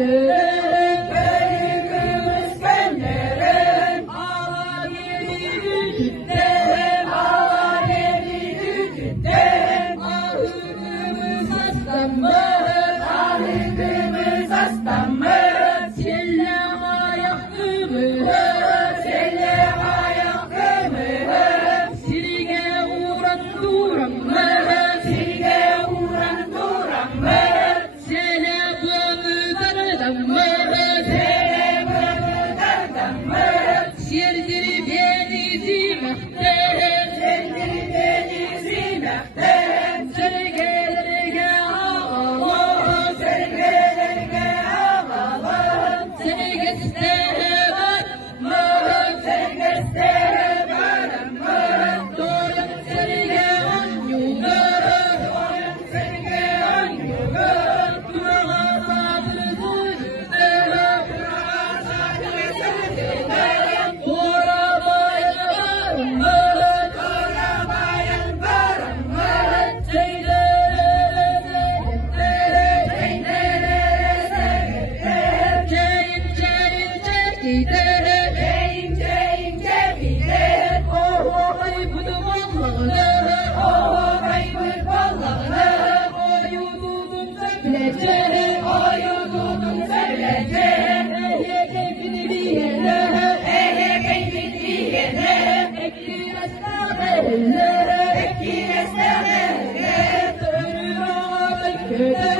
güllerim, köyümüz gönderim. Ağlar geri düdüklerim, ağlar geri düdüklerim. Ahırımız aslanlar, ahırımız aslanlar. Selle ayakkabımız, selle ayakkabımız. Silge uğran duramız, silge uğran duramız. Selamını dardamız, selamını dardamız. Serdirip denizi mehter, serdirip denizi mehter. Sergelerge havalı, sergelerge havalı. Sergestere varmaz, sergestere varmaz. Doyan serge anyular, doyan serge anyular. Durağa sadrıdır, durağa sadrıdır. Dorabayan varmaz, dorabayan varmaz. Ceylere giderim, ceyin ceyin giderim. Oh kaybıdı vallahi, oh kaybıdı vallahi. Oyududum söyleyeceğim, oyududum söyleyeceğim. Eye keyfini diyelim, eye keyfini diyelim. Ekli esnafeyle, ekli esnafeyle. Dönür ağabey köle.